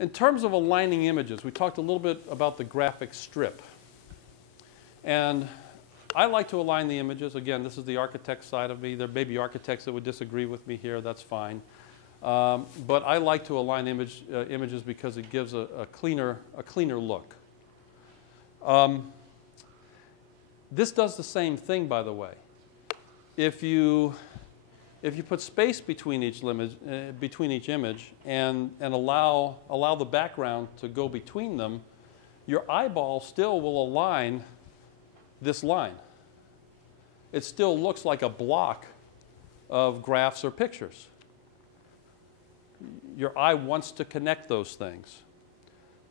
In terms of aligning images, we talked a little bit about the graphic strip. And I like to align the images. Again, this is the architect side of me. There may be architects that would disagree with me here. That's fine. But I like to align images because it gives a cleaner look. This does the same thing, by the way. If you put space between each image and allow the background to go between them, your eyeball still will align this line. It still looks like a block of graphs or pictures. Your eye wants to connect those things.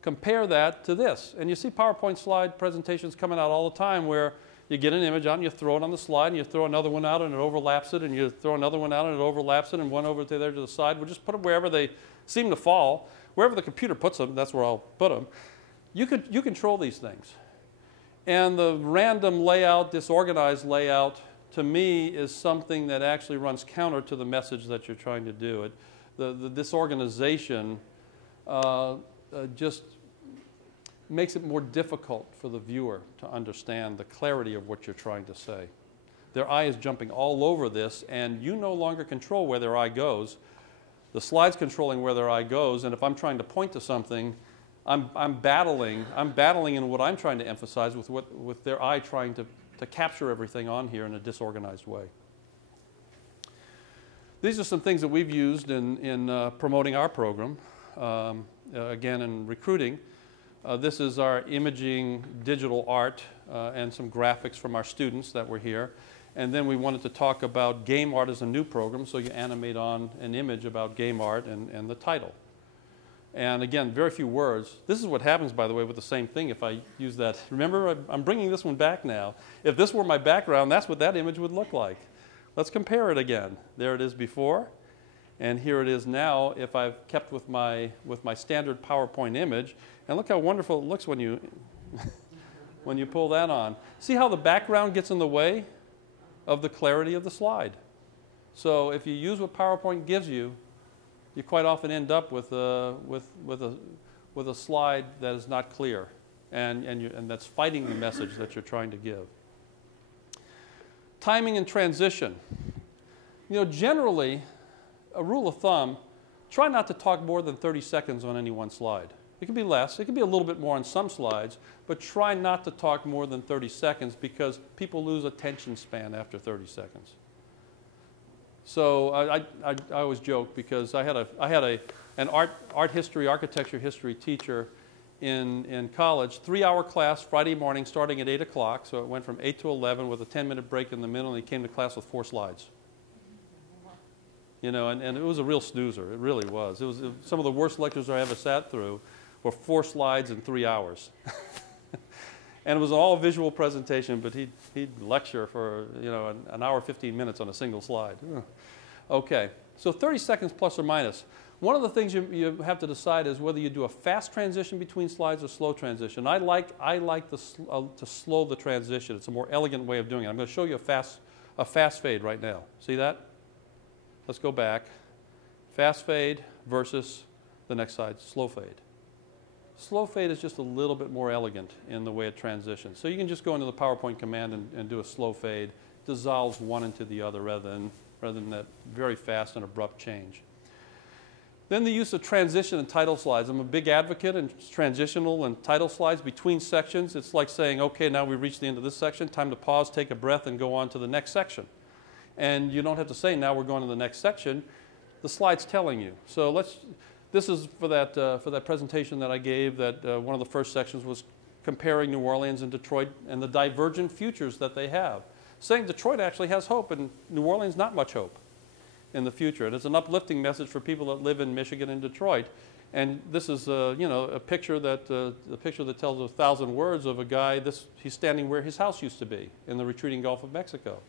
Compare that to this. And you see PowerPoint slide presentations coming out all the time where you get an image out and you throw it on the slide and you throw another one out and it overlaps it and you throw another one out and it overlaps it and one over there to the side. We'll just put them wherever they seem to fall. Wherever the computer puts them, that's where I'll put them. You control these things. And the random layout, disorganized layout, to me is something that actually runs counter to the message that you're trying to do. The disorganization just makes it more difficult for the viewer to understand the clarity of what you're trying to say. Their eye is jumping all over this, and you no longer control where their eye goes. The slide's controlling where their eye goes, and if I'm trying to point to something, I'm battling in what I'm trying to emphasize with their eye trying to capture everything on here in a disorganized way. These are some things that we've used in promoting our program, again in recruiting. This is our imaging digital art and some graphics from our students that were here. And then we wanted to talk about game art as a new program, so you animate on an image about game art and the title. And again, very few words. This is what happens, by the way, with the same thing if I use that. Remember, I'm bringing this one back now. If this were my background, that's what that image would look like. Let's compare it again. There it is before, and here it is now if I've kept with my standard PowerPoint image. And look how wonderful it looks when you, when you pull that on. See how the background gets in the way of the clarity of the slide? So if you use what PowerPoint gives you, you quite often end up with a slide that is not clear and that's fighting the message that you're trying to give. Timing and transition. You know, generally, a rule of thumb, try not to talk more than 30 seconds on any one slide. It can be less. It can be a little bit more on some slides, but try not to talk more than 30 seconds because people lose attention span after 30 seconds. So I always joke because I had an art history, architecture history teacher in college, 3-hour class Friday morning starting at 8 o'clock. So it went from 8 to 11 with a 10-minute break in the middle, and he came to class with 4 slides. You know, and it was a real snoozer. It really was. It was some of the worst lectures I ever sat through were 4 slides in 3 hours. And it was all visual presentation, but he'd lecture for, you know, an hour, 15 minutes on a single slide. Okay, so 30 seconds plus or minus. One of the things you have to decide is whether you do a fast transition between slides or slow transition. I like to slow the transition. It's a more elegant way of doing it. I'm going to show you a fast fade right now. See that? Let's go back. Fast fade versus the next slide, slow fade. Slow fade is just a little bit more elegant in the way it transitions. So you can just go into the PowerPoint command and do a slow fade. Dissolves one into the other rather than that very fast and abrupt change. Then the use of transition and title slides. I'm a big advocate in transitional and title slides between sections. It's like saying, okay, now we've reached the end of this section. Time to pause, take a breath, and go on to the next section. And you don't have to say, now we're going to the next section. The slide's telling you. So this is for that presentation that I gave, that one of the first sections was comparing New Orleans and Detroit and the divergent futures that they have. Saying Detroit actually has hope and New Orleans not much hope in the future. And it's an uplifting message for people that live in Michigan and Detroit. And this is you know, a picture that tells 1,000 words of a guy. He's standing where his house used to be in the retreating Gulf of Mexico.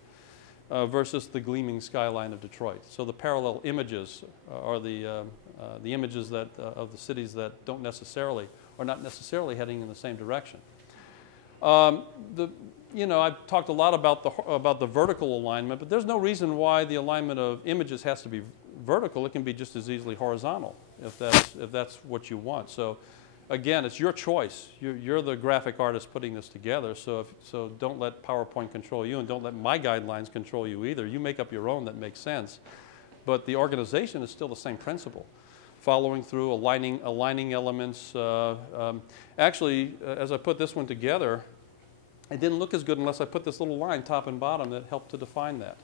Versus the gleaming skyline of Detroit. So the parallel images are the images that, of the cities that are not necessarily heading in the same direction. You know, I've talked a lot about the vertical alignment, but there's no reason why the alignment of images has to be vertical, it can be just as easily horizontal if that's what you want. So again, it's your choice. You're the graphic artist putting this together, so don't let PowerPoint control you, and don't let my guidelines control you either. You make up your own that makes sense. But the organization is still the same principle. Following through, aligning elements. Actually, as I put this one together, it didn't look as good unless I put this little line top and bottom that helped to define that.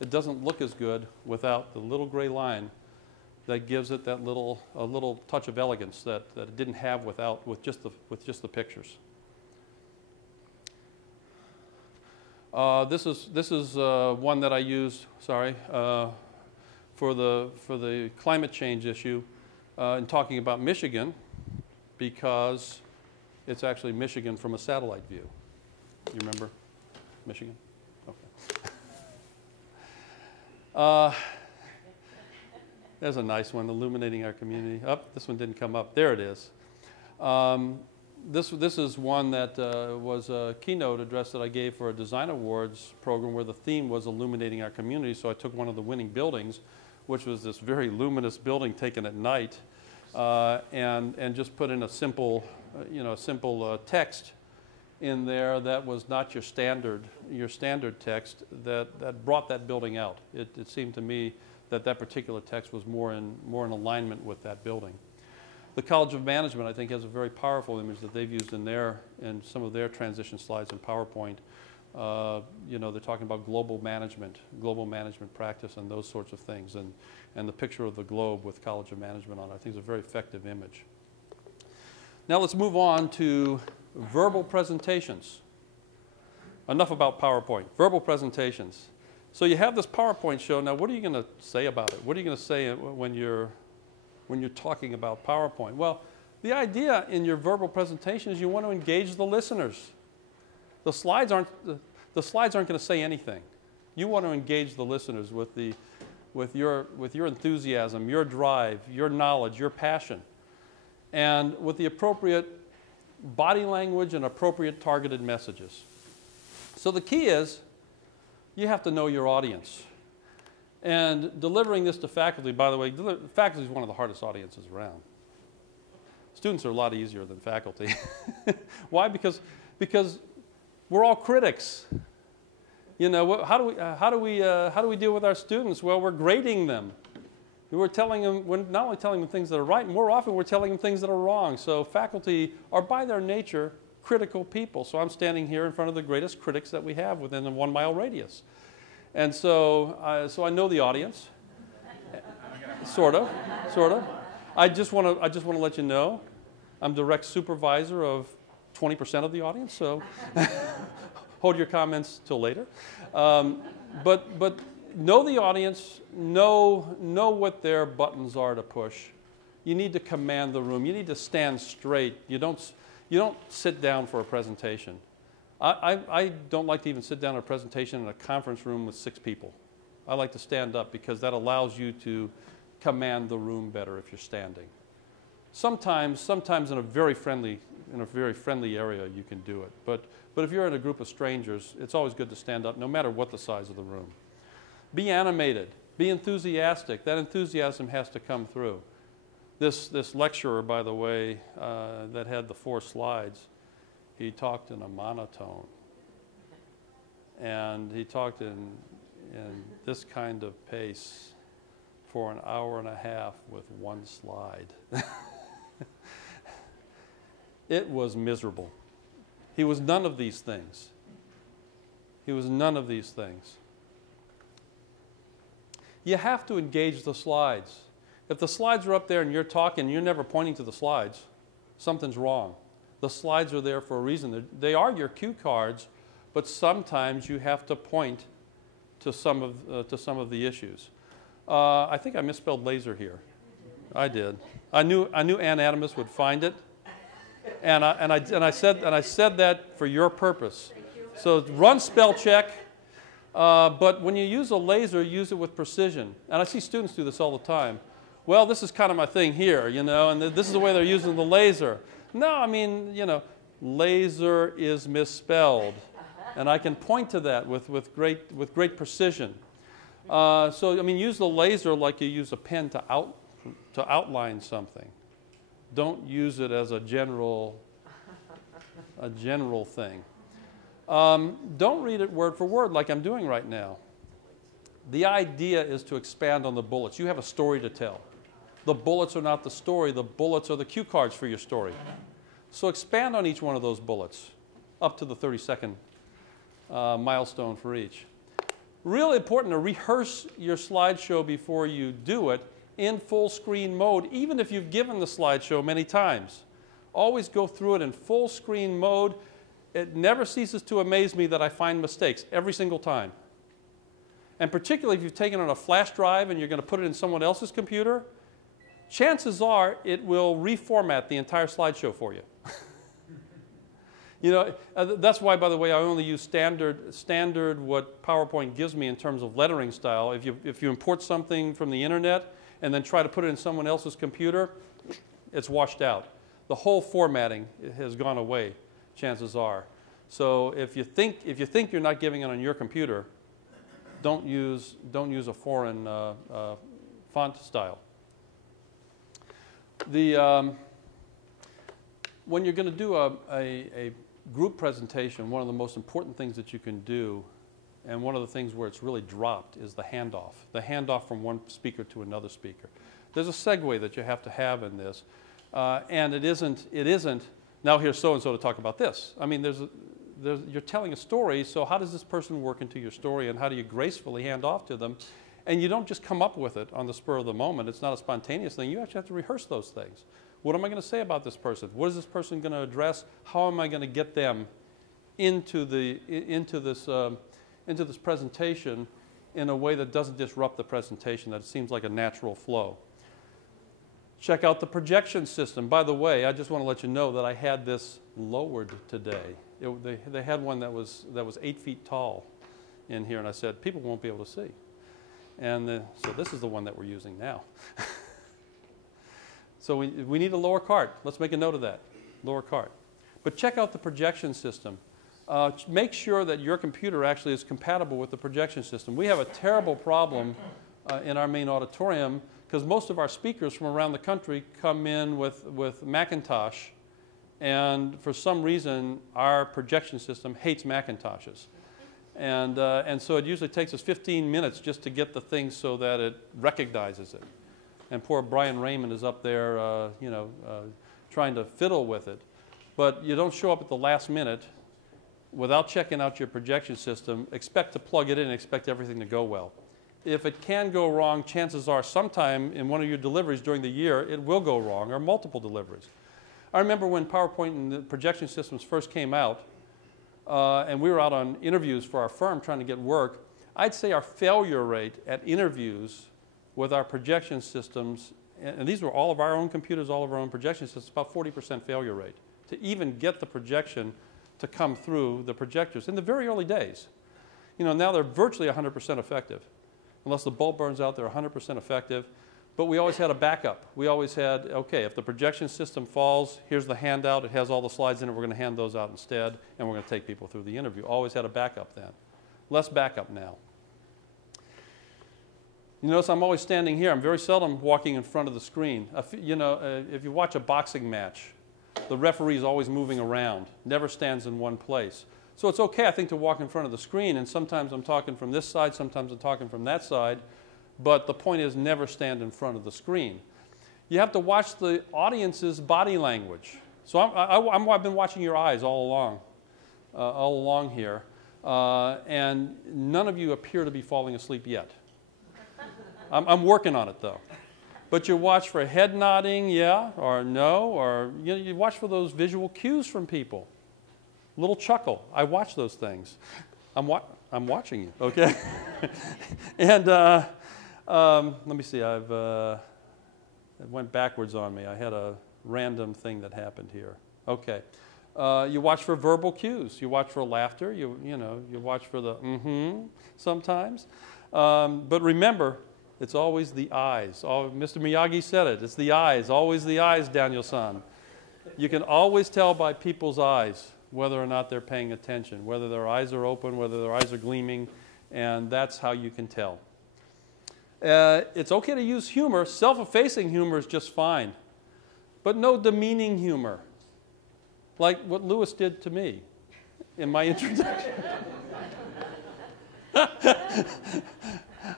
It doesn't look as good without the little gray line that gives it that a little touch of elegance that it didn't have with just the pictures. This is one that I used. For the climate change issue in talking about Michigan, because it's actually Michigan from a satellite view. You remember Michigan? Okay. There's a nice one, illuminating our community. Oh, this one didn't come up. There it is. This is one that was a keynote address that I gave for a Design Awards program where the theme was illuminating our community. So I took one of the winning buildings, which was this very luminous building taken at night, and just put in a simple, text in there that was not your standard text that brought that building out. It seemed to me that particular text was more in alignment with that building. The College of Management, I think, has a very powerful image that they've used in some of their transition slides in PowerPoint. They're talking about global management practice and those sorts of things. And the picture of the globe with College of Management on it, I think is a very effective image. Now let's move on to verbal presentations. Enough about PowerPoint. Verbal presentations. So you have this PowerPoint show. Now what are you going to say about it? What are you going to say when you're talking about PowerPoint? Well, the idea in your verbal presentation is you want to engage the listeners. The slides aren't going to say anything. You want to engage the listeners with your enthusiasm, your drive, your knowledge, your passion, and with the appropriate body language and appropriate targeted messages. So the key is you have to know your audience. And delivering this to faculty, by the way, faculty is one of the hardest audiences around. Students are a lot easier than faculty. Why? Because we're all critics. How do we deal with our students? Well, we're grading them. We're not only telling them things that are right, more often we're telling them things that are wrong. So faculty are by their nature critical people. So I'm standing here in front of the greatest critics that we have within a 1 mile radius. And so I know the audience, sort of. I just want to let you know, I'm direct supervisor of 20% of the audience, so hold your comments till later. But know the audience, know what their buttons are to push. You need to command the room. You need to stand straight. You don't sit down for a presentation. I don't like to even sit down at a presentation in a conference room with 6 people. I like to stand up because that allows you to command the room better if you're standing. Sometimes in a very friendly area you can do it. But if you're in a group of strangers, it's always good to stand up no matter what the size of the room. Be animated. Be enthusiastic. That enthusiasm has to come through. This lecturer, by the way, that had the 4 slides, he talked in a monotone. And he talked in this kind of pace for an hour and a half with 1 slide. It was miserable. He was none of these things. He was none of these things. You have to engage the slides. If the slides are up there and you're talking, you're never pointing to the slides, something's wrong. The slides are there for a reason. They are your cue cards, but sometimes you have to point to some of the issues. I think I misspelled laser here. I did. I knew Ann Adamus would find it, and I said that for your purpose. So run spell check, but when you use a laser, use it with precision. And I see students do this all the time. Well, this is kind of my thing here, and this is the way they're using the laser. No, I mean, laser is misspelled, and I can point to that with great precision. So, I mean, use the laser like you use a pen to outline something. Don't use it as a general thing. Don't read it word for word like I'm doing right now. The idea is to expand on the bullets. You have a story to tell. The bullets are not the story. The bullets are the cue cards for your story. So expand on each one of those bullets up to the 30-second milestone for each. Really important to rehearse your slideshow before you do it in full screen mode, even if you've given the slideshow many times. Always go through it in full screen mode. It never ceases to amaze me that I find mistakes every single time. And particularly if you've taken on a flash drive and you're going to put it in someone else's computer, chances are it will reformat the entire slideshow for you. You know, that's why, by the way, I only use standard what PowerPoint gives me in terms of lettering style. If you import something from the internet and then try to put it in someone else's computer, it's washed out. The whole formatting has gone away, chances are. So if you think you're not giving it on your computer, don't use a foreign font style. When you're going to do a group presentation, one of the most important things that you can do, and one of the things where it's really dropped, is the handoff from one speaker to another speaker. There's a segue that you have to have in this, and it isn't, now here's so-and-so to talk about this. I mean, you're telling a story, so how does this person work into your story, and how do you gracefully hand off to them? And you don't just come up with it on the spur of the moment. It's not a spontaneous thing. You actually have to rehearse those things. What am I going to say about this person? What is this person going to address? How am I going to get them into this presentation in a way that doesn't disrupt the presentation, that it seems like a natural flow? Check out the projection system. By the way, I just want to let you know that I had this lowered today. They had one that was 8 feet tall in here, and I said, people won't be able to see. And so this is the one that we're using now. So we need a lower cart. Let's make a note of that, lower cart. But check out the projection system. Make sure that your computer actually is compatible with the projection system. We have a terrible problem in our main auditorium because most of our speakers from around the country come in with Macintosh, and for some reason our projection system hates Macintoshes. And so it usually takes us 15 minutes just to get the thing so that it recognizes it. And poor Brian Raymond is up there, trying to fiddle with it. But you don't show up at the last minute without checking out your projection system. Expect to plug it in and expect everything to go well. If it can go wrong, chances are sometime in one of your deliveries during the year, it will go wrong, or multiple deliveries. I remember when PowerPoint and the projection systems first came out, and we were out on interviews for our firm trying to get work. I'd say our failure rate at interviews with our projection systems, and these were all of our own computers, all of our own projection systems, about 40% failure rate to even get the projection to come through the projectors in the very early days. You know, now they're virtually 100% effective. Unless the bulb burns out, they're 100% effective. But we always had a backup. We always had, okay, if the projection system falls, here's the handout. It has all the slides in it. We're going to hand those out instead, and we're going to take people through the interview. Always had a backup then. Less backup now. You notice I'm always standing here. I'm very seldom walking in front of the screen. If you watch a boxing match, the referee is always moving around, never stands in one place. So it's okay, I think, to walk in front of the screen, and sometimes I'm talking from this side, sometimes I'm talking from that side, but the point is never stand in front of the screen. You have to watch the audience's body language. So I've been watching your eyes all along here, and none of you appear to be falling asleep yet. I'm working on it, though. But you watch for head nodding, yeah, or no, or you watch for those visual cues from people. Little chuckle. I watch those things. I'm watching you, okay? And let me see. It went backwards on me. I had a random thing that happened here. Okay. You watch for verbal cues. You watch for laughter. You watch for the sometimes. But remember, it's always the eyes. Mr. Miyagi said it. It's the eyes. Always the eyes, Daniel-san. You can always tell by people's eyes whether or not they're paying attention, whether their eyes are open, whether their eyes are gleaming, and that's how you can tell. It's okay to use humor. Self-effacing humor is just fine. But no demeaning humor, like what Lewis did to me in my introduction.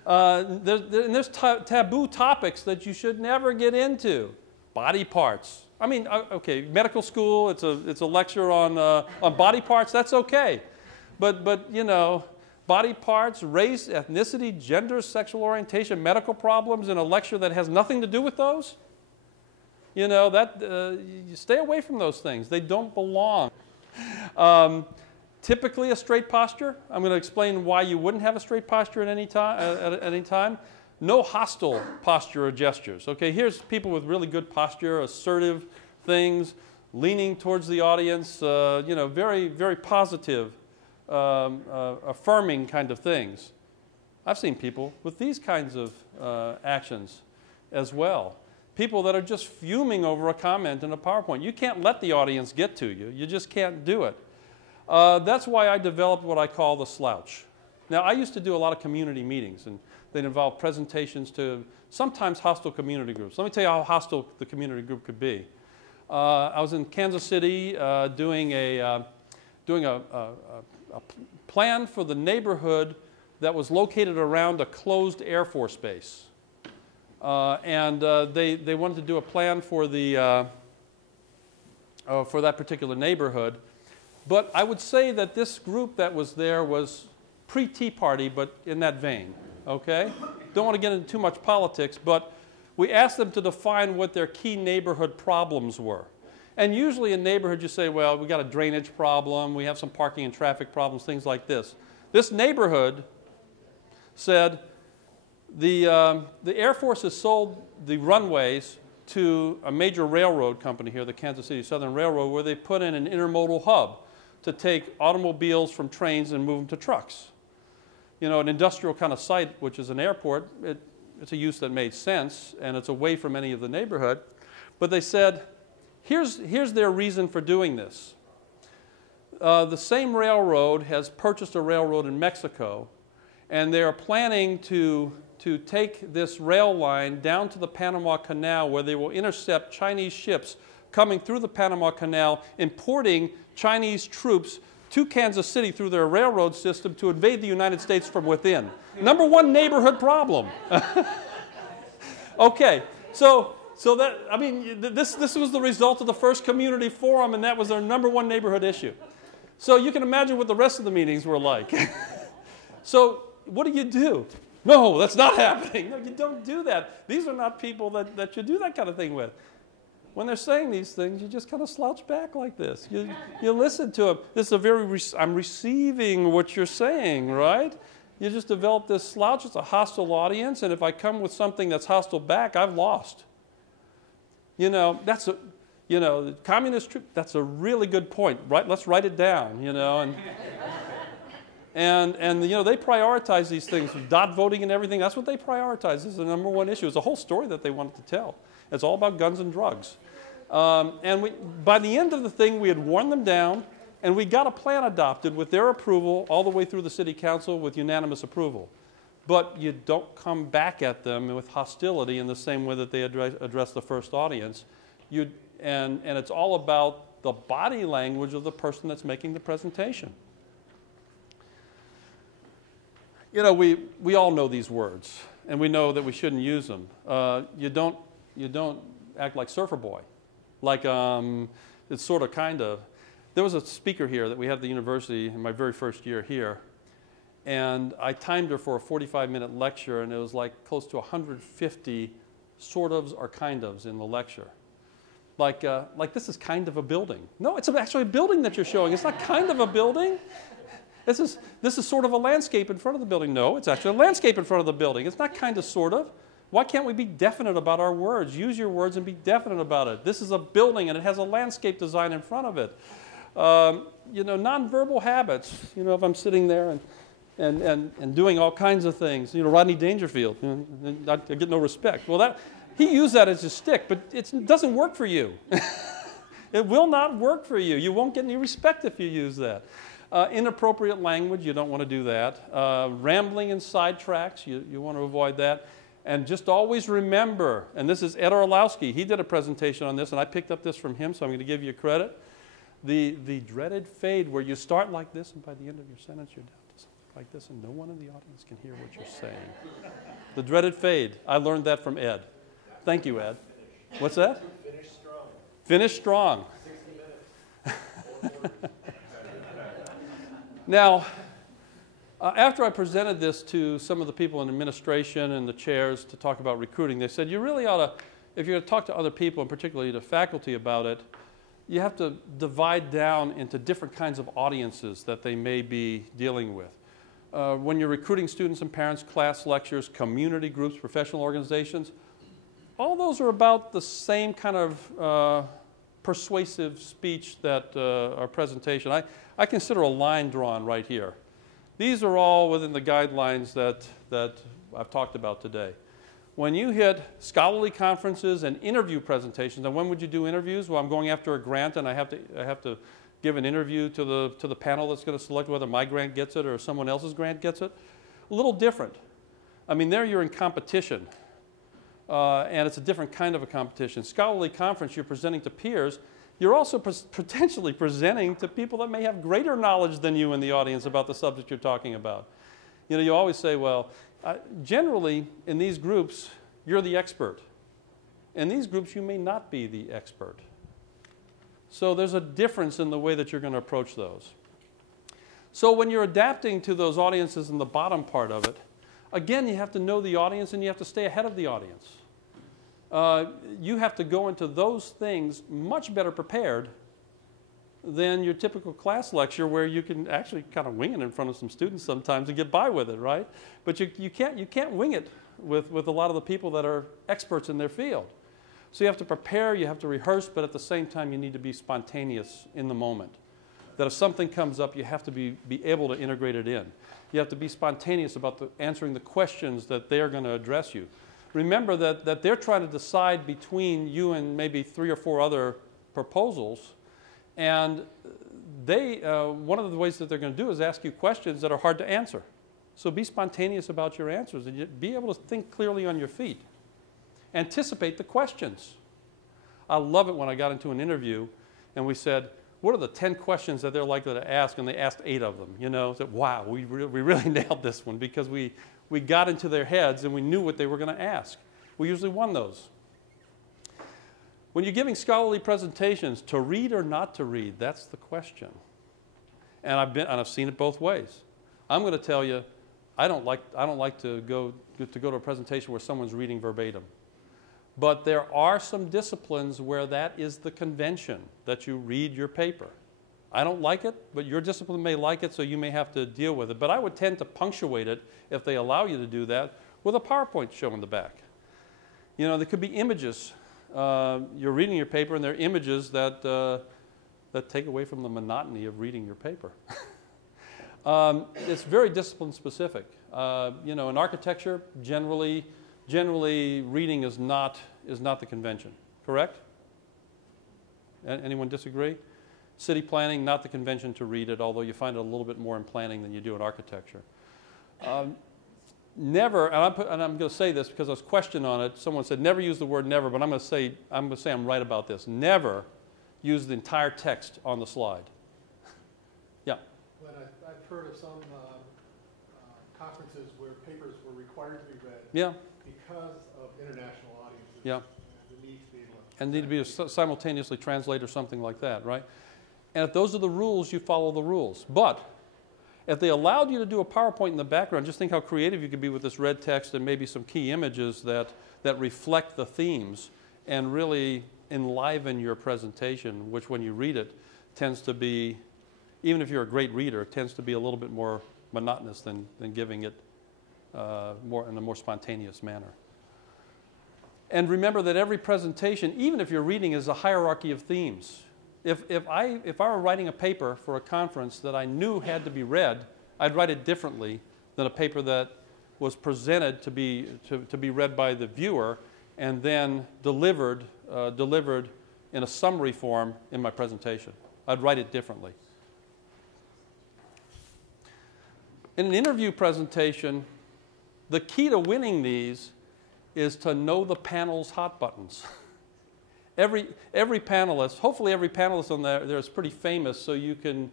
There's taboo topics that you should never get into. Body parts. I mean, okay, medical school, it's a lecture on body parts, that's okay. But you know, body parts, race, ethnicity, gender, sexual orientation, medical problems in a lecture that has nothing to do with those, you know, you stay away from those things. They don't belong. Typically a straight posture. I'm going to explain why you wouldn't have a straight posture at any time. No hostile posture or gestures. Okay, here's people with really good posture, assertive things, leaning towards the audience, you know, very, very positive, affirming kind of things. I've seen people with these kinds of actions as well. People that are just fuming over a comment in a PowerPoint. You can't let the audience get to you. You just can't do it. That's why I developed what I call the slouch. Now, I used to do a lot of community meetings, and they'd involve presentations to sometimes hostile community groups. Let me tell you how hostile the community group could be. I was in Kansas City doing a plan for the neighborhood that was located around a closed Air Force base. They wanted to do a plan for that particular neighborhood. But I would say that this group that was there was pre-Tea Party, but in that vein, okay? Don't want to get into too much politics, but we asked them to define what their key neighborhood problems were. And usually in neighborhood you say, well, we got a drainage problem, we have some parking and traffic problems, things like this. This neighborhood said the Air Force has sold the runways to a major railroad company here, the Kansas City Southern Railroad, where they put in an intermodal hub to take automobiles from trains and move them to trucks. You know, an industrial kind of site, which is an airport, it's a use that made sense, and it's away from any of the neighborhood. But they said, here's their reason for doing this. The same railroad has purchased a railroad in Mexico, and they are planning to take this rail line down to the Panama Canal, where they will intercept Chinese ships coming through the Panama Canal, importing Chinese troops to Kansas City through their railroad system to invade the United States from within. Number one neighborhood problem. Okay, so that, I mean, this was the result of the first community forum, and that was their number one neighborhood issue. So you can imagine what the rest of the meetings were like. So what do? No, that's not happening. No, you don't do that. These are not people that you do that kind of thing with. When they're saying these things, you just kind of slouch back like this. You listen to them. This is I'm receiving what you're saying, right? You just develop this slouch. It's a hostile audience, and if I come with something that's hostile back, I've lost. You know, communist troop, that's a really good point, right? Let's write it down, you know. And you know, they prioritize these things, dot voting and everything. That's what they prioritize. This is the number one issue. It's a whole story that they wanted to tell. It's all about guns and drugs. By the end of the thing, we had worn them down, and we got a plan adopted with their approval all the way through the city council with unanimous approval. But you don't come back at them with hostility in the same way that they address the first audience. And it's all about the body language of the person that's making the presentation. You know, we all know these words, and we know that we shouldn't use them. You don't act like Surfer Boy. Like, it's sort of kind of. There was a speaker here that we had at the university in my very first year here, and I timed her for a 45-minute lecture, and it was like close to 150 sort ofs or kind ofs in the lecture. Like this is kind of a building. No, it's actually a building that you're showing. It's not kind of a building. This is sort of a landscape in front of the building. No, it's actually a landscape in front of the building. It's not kind of, sort of. Why can't we be definite about our words? Use your words and be definite about it. This is a building, and it has a landscape design in front of it. You know, nonverbal habits. You know, if I'm sitting there and doing all kinds of things. You know, Rodney Dangerfield. You know, I get no respect. Well, he used that as a stick, but it doesn't work for you. It will not work for you. You won't get any respect if you use that. Inappropriate language, you don't want to do that. Rambling and sidetracks, you want to avoid that. And just always remember, and this is Ed Orlowski, he did a presentation on this, and I picked up this from him, so I'm going to give you credit. The dreaded fade where you start like this, and by the end of your sentence, you're down to something like this, and no one in the audience can hear what you're saying. The dreaded fade. I learned that from Ed. Thank you, Ed. What's that? Finish strong. Finish strong. 60 minutes. Now, after I presented this to some of the people in administration and the chairs to talk about recruiting, they said, you really ought to, if you're going to talk to other people, and particularly to faculty about it, you have to divide down into different kinds of audiences that they may be dealing with. When you're recruiting students and parents, class lectures, community groups, professional organizations, all those are about the same kind of persuasive speech that our presentation. I consider a line drawn right here. These are all within the guidelines that I've talked about today. When you hit scholarly conferences and interview presentations, and when would you do interviews? Well, I'm going after a grant, and I have to give an interview to the panel that's going to select whether my grant gets it or someone else's grant gets it. A little different. I mean, there you're in competition, and it's a different kind of a competition. Scholarly conference, you're presenting to peers. You're also potentially presenting to people that may have greater knowledge than you in the audience about the subject you're talking about. You know, you always say, well, generally in these groups, you're the expert. In these groups, you may not be the expert. So there's a difference in the way that you're going to approach those. So when you're adapting to those audiences in the bottom part of it, again, you have to know the audience and you have to stay ahead of the audience. You have to go into those things much better prepared than your typical class lecture where you can actually kind of wing it in front of some students sometimes and get by with it, right? But you can't wing it with a lot of the people that are experts in their field. So you have to prepare, you have to rehearse, but at the same time you need to be spontaneous in the moment. That if something comes up, you have to be able to integrate it in. You have to be spontaneous about answering the questions that they're going to address you. Remember that they're trying to decide between you and maybe 3 or 4 other proposals, and one of the ways that they're going to do is ask you questions that are hard to answer. So be spontaneous about your answers and be able to think clearly on your feet. Anticipate the questions. I love it when I got into an interview and we said, what are the 10 questions that they're likely to ask? And they asked 8 of them. You know, said, wow, we really nailed this one because we got into their heads and we knew what they were going to ask. We usually won those. When you're giving scholarly presentations, to read or not to read, that's the question. And I've seen it both ways. I'm going to tell you, I don't like to go to a presentation where someone's reading verbatim. But there are some disciplines where that is the convention, that you read your paper. I don't like it, but your discipline may like it, so you may have to deal with it. But I would tend to punctuate it, if they allow you to do that, with a PowerPoint show in the back. You know, there could be images. You're reading your paper, and there are images that take away from the monotony of reading your paper. It's very discipline specific. You know, in architecture, generally reading is not the convention, correct? Anyone disagree? City planning, not the convention to read it, although you find it a little bit more in planning than you do in architecture. Never, and I'm going to say this because I was questioned on it. Someone said never use the word never, but I'm going to say I'm right about this. Never use the entire text on the slide. Yeah. But I've heard of some conferences where papers were required to be read. Yeah. Because of international audiences. Yeah. And the need to be able to. And need to be simultaneously translate or something like that, right? And if those are the rules, you follow the rules. But if they allowed you to do a PowerPoint in the background, just think how creative you could be with this red text and maybe some key images that reflect the themes and really enliven your presentation, which when you read it tends to be, even if you're a great reader, it tends to be a little bit more monotonous than giving it in a more spontaneous manner. And remember that every presentation, even if you're reading, is a hierarchy of themes. If I were writing a paper for a conference that I knew had to be read, I'd write it differently than a paper that was presented to be read by the viewer and then delivered in a summary form in my presentation. I'd write it differently. In an interview presentation, the key to winning these is to know the panel's hot buttons. Every panelist, hopefully every panelist on there is pretty famous, so you can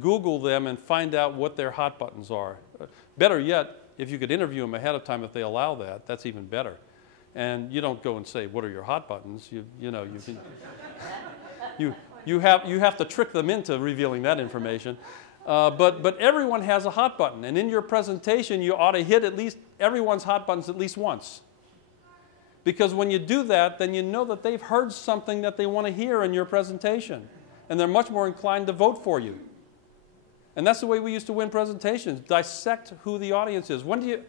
Google them and find out what their hot buttons are. Better yet, if you could interview them ahead of time, if they allow that, that's even better. And you don't go and say, "What are your hot buttons?" You have to trick them into revealing that information. But everyone has a hot button, and in your presentation, you ought to hit at least everyone's hot buttons at least once. Because when you do that, then you know that they've heard something that they want to hear in your presentation, and they're much more inclined to vote for you. And that's the way we used to win presentations, dissect who the audience is.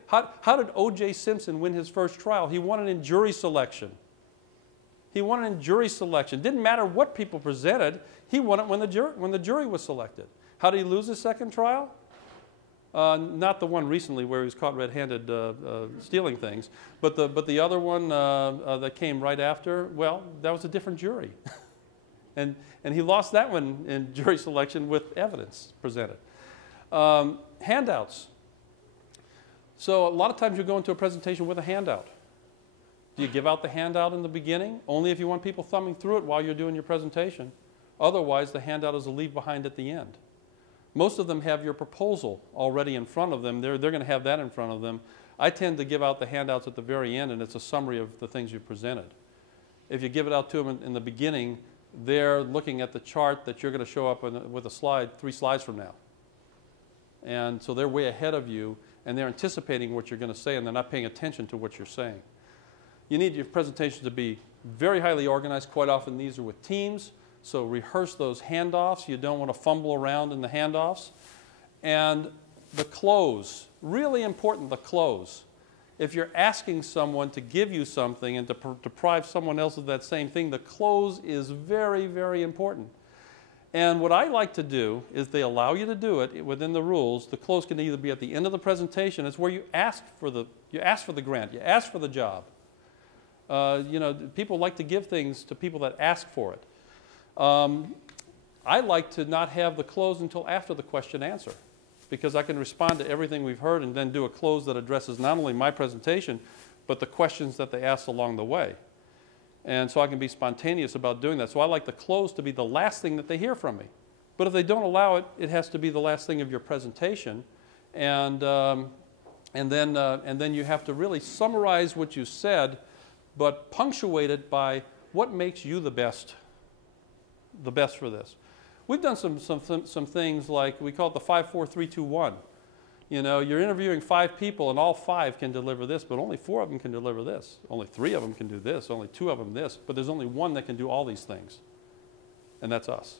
How did O.J. Simpson win his first trial? He won it in jury selection. He won it in jury selection. Didn't matter what people presented, he won it when the jury was selected. How did he lose his second trial? Not the one recently where he was caught red-handed stealing things, but the other one that came right after, well, that was a different jury. And he lost that one in jury selection with evidence presented. Handouts. So a lot of times you go into a presentation with a handout. Do you give out the handout in the beginning? Only if you want people thumbing through it while you're doing your presentation. Otherwise, the handout is a leave behind at the end. Most of them have your proposal already in front of them. They're going to have that in front of them. I tend to give out the handouts at the very end, and it's a summary of the things you presented. If you give it out to them in the beginning, they're looking at the chart that you're going to show up with a slide 3 slides from now. And so they're way ahead of you, and they're anticipating what you're going to say, and they're not paying attention to what you're saying. You need your presentation to be very highly organized. Quite often these are with teams, so rehearse those handoffs. You don't want to fumble around in the handoffs. And the close, really important, the close. If you're asking someone to give you something and to deprive someone else of that same thing, the close is very, very important. And what I like to do is they allow you to do it within the rules. The close can either be at the end of the presentation. It's where you ask for the grant, you ask for the job. People like to give things to people that ask for it. I like to not have the close until after the question answer, because I can respond to everything we've heard and then do a close that addresses not only my presentation, but the questions that they asked along the way. And so I can be spontaneous about doing that. So I like the close to be the last thing that they hear from me. But if they don't allow it, it has to be the last thing of your presentation. And then you have to really summarize what you said, but punctuate it by what makes you the best for this. We've done some things like, we call it the 5, 4, 3, 2, 1. You're interviewing 5 people and all 5 can deliver this, but only 4 of them can deliver this. Only 3 of them can do this, only 2 of them this, but there's only 1 that can do all these things, and that's us.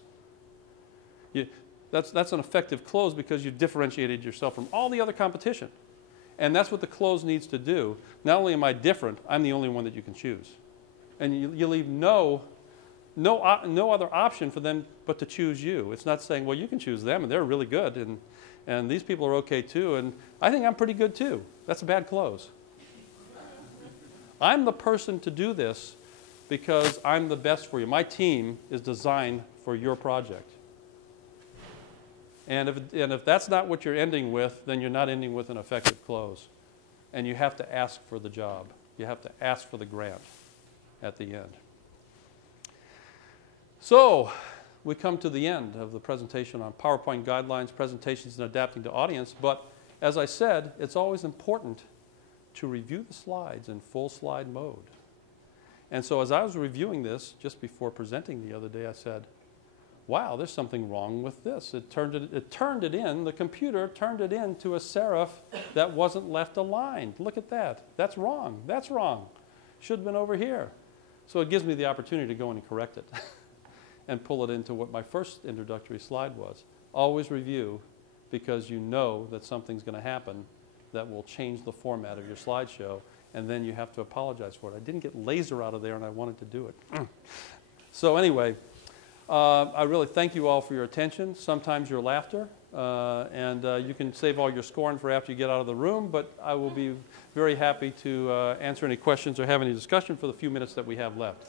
That's an effective close because you differentiated yourself from all the other competition. And that's what the close needs to do. Not only am I different, I'm the only one that you can choose. And you leave no other option for them but to choose you. It's not saying, well, you can choose them, and they're really good, and these people are okay too, and I think I'm pretty good too. That's a bad close. I'm the person to do this because I'm the best for you. My team is designed for your project. And if that's not what you're ending with, then you're not ending with an effective close. And you have to ask for the job. You have to ask for the grant at the end. So we come to the end of the presentation on PowerPoint guidelines, presentations, and adapting to audience. But as I said, it's always important to review the slides in full slide mode. And so as I was reviewing this just before presenting the other day, I said, wow, there's something wrong with this. The computer turned it into a serif that wasn't left aligned. Look at that. That's wrong. That's wrong. Should have been over here. So it gives me the opportunity to go in and correct it and pull it into what my first introductory slide was. Always review, because you know that something's going to happen that will change the format of your slideshow, and then you have to apologize for it. I didn't get laser out of there, and I wanted to do it. So anyway, I really thank you all for your attention, sometimes your laughter, and you can save all your scoring for after you get out of the room, but I will be very happy to answer any questions or have any discussion for the few minutes that we have left.